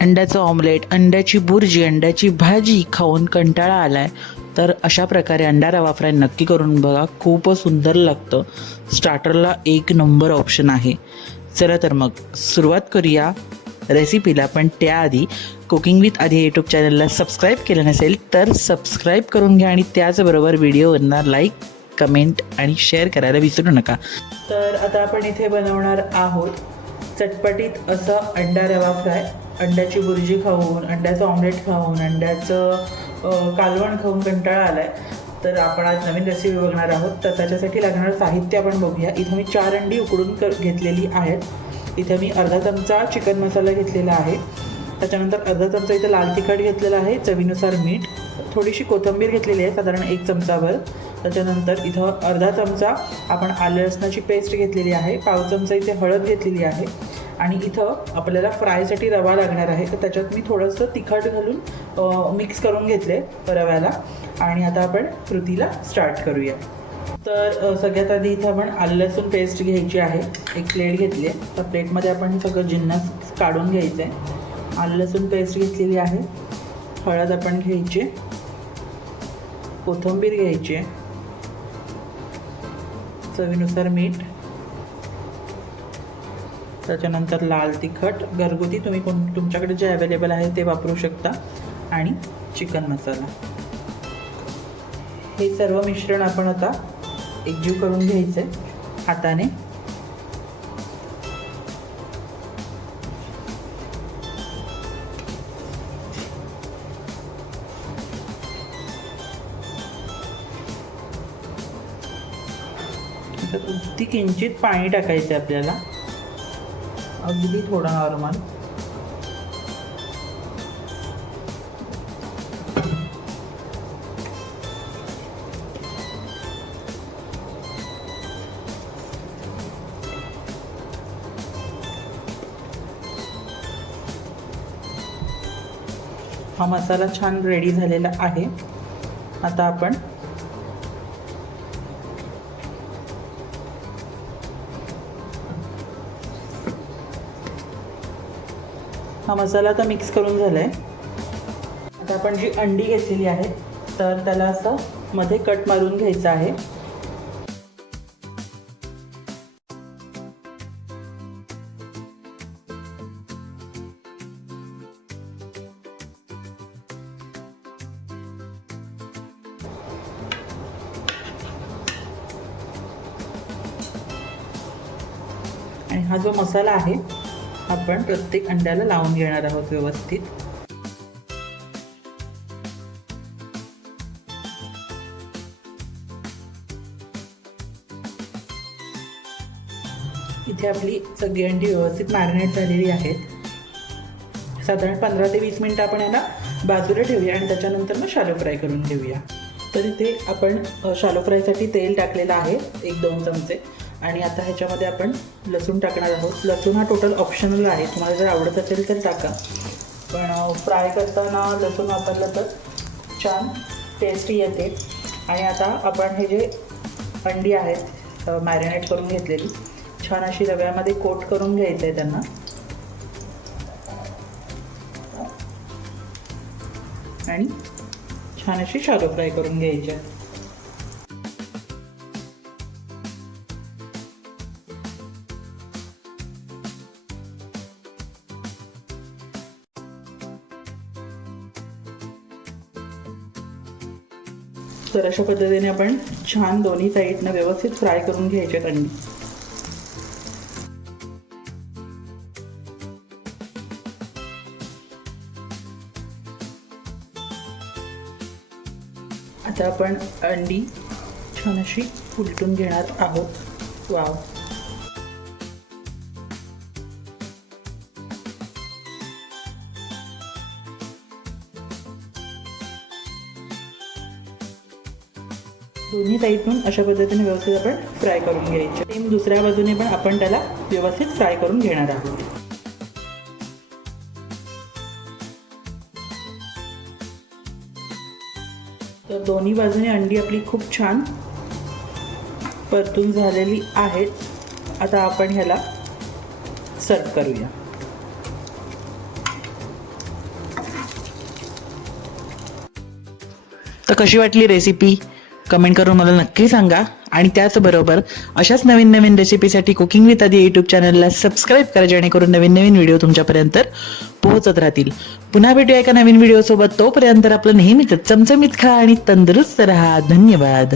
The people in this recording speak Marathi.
अंड्याचं ऑमलेट अंड्याची बुर्जी अंड्याची भाजी खाऊन कंटाळा आलाय. तर अशा प्रकारे अंडा रवा फ्राय नक्की करून बघा. खूपच सुंदर लागतं. स्टार्टरला एक नंबर ऑप्शन आहे. चला तर मग सुरुवात करूया रेसिपीला पण त्याआधी कुकिंग विथ आधी यूट्यूब चॅनलला सबस्क्राईब केलं नसेल तर सबस्क्राईब करून घ्या आणि त्याचबरोबर व्हिडिओवरना लाईक कमेंट आणि शेअर करायला विसरू नका. तर आता आपण इथे बनवणार आहोत चटपटीत असं अंडा रवा फ्राय. अंड्याची बुर्जी खाऊन अंड्याचं ऑमलेट खाऊन अंड्याचं कालवण खाऊन कंटाळा आला आहे तर आपण आज नवीन रेसिपी बघणार आहोत. तर त्याच्यासाठी लागणारं साहित्य आपण बघूया. इथं मी चार अंडी उकडून क घेतलेली आहेत. इथं मी अर्धा चमचा चिकन मसाला घेतलेला आहे. त्याच्यानंतर अर्धा चमचा इथं लाल तिखट घेतलेला आहे चवीनुसार मीठ. थोडीशी कोथिंबीर घेतलेली आहे साधारण एक चमचाभर. त्याच्यानंतर इथं अर्धा चमचा आपण आलं लसणाची पेस्ट घेतलेली आहे. पाव चमचा इथे हळद घेतलेली आहे. आणि इथं आपल्याला फ्रायसाठी रवा लागणार आहे. तर त्याच्यात मी थोडंसं तिखट घालून मिक्स करून घेतले रव्याला. आणि आता आपण कृतीला स्टार्ट करूया. तर सगळ्यात आधी इथं आपण आलं लसूण पेस्ट घ्यायची आहे. एक प्लेट घेतली. आहे त्या प्लेटमध्ये आपण सगळं जिन्नस काढून घ्यायचं आहे आलं लसूण पेस्ट घेतलेली आहे. हळद आपण घ्यायची. कोथिंबीर घ्यायची. आहे चवीनुसार मीठ. त्याच्यानंतर लाल तिखट घरगुती तुम्ही कोण तुमच्याकडे जे अवेलेबल आहे ते वापरू शकता. आणि चिकन मसाला हे सर्व मिश्रण आपण आता एकजीव करून घ्यायचं आहे हाताने किंचित पाणी टाकायचं आहे आपल्याला. अगदी थोडा नॉर्मल हा मसाला छान रेडी झालेला आहे. आता आपण हा मसाला आता मिक्स करून झाला आहे आता आपण जी अंडी घेतलेली आहे तर त्याला असं मध्ये कट मारून घ्यायचं आहे. आणि हा जो मसाला आहे आपण प्रत्येक अंड्याला लावून घेणार आहोत व्यवस्थित. इथे आपली सगळी अंडी व्यवस्थित मॅरिनेट झालेली आहेत. साधारण पंधरा ते वीस मिनटं आपण याला बाजूला ठेवूया आणि त्याच्यानंतर मग शालो फ्राय करून घेऊया. तर इथे आपण शालो फ्रायसाठी तेल टाकलेलं आहे एक दोन चमचे. आणि आता ह्याच्यामध्ये आपण लसूण टाकणार आहोत. लसूण हा टोटल ऑप्शनल आहे. तुम्हाला जर आवडत असेल तर टाका. पण फ्राय करताना लसूण वापरलं तर छान टेस्टी येते. आणि आता आपण हे जे अंडी आहेत मॅरिनेट करून घेतलेली छान अशी रव्यामध्ये कोट करून घ्यायचं आहे त्यांना. आणि छान अशी शालो फ्राय करून घ्यायची आहे. तर अशा पद्धतीने आपण छान दोन्ही साईडनं व्यवस्थित फ्राय करून घ्यायचे अंडी आता आपण अंडी छान अशी उलटून घेणार आहोत. वाव. दोन्ही साईडून अशा पद्धतीने व्यवस्थित आपण फ्राय करून घ्यायचे. सेम दुसऱ्या बाजूने पण आपण त्याला व्यवस्थित फ्राय करून घेणार आहोत. तर दोन्ही बाजूने अंडी आपली खूप छान परतून झालेली आहेत. आता आपण ह्याला सर्व करूया. तर कशी वाटली रेसिपी कमेंट करून मला नक्की सांगा. आणि त्याचबरोबर अशाच नवीन नवीन रेसिपीसाठी कुकिंग विथ आधी यूट्यूब चॅनलला सबस्क्राईब करा जेणेकरून नवीन नवीन व्हिडिओ तुमच्यापर्यंत पोहोचत राहतील. पुन्हा भेटूया एका नवीन व्हिडिओसोबत तोपर्यंत आपलं नेहमीच चमचमीत खा आणि तंदुरुस्त राहा. धन्यवाद.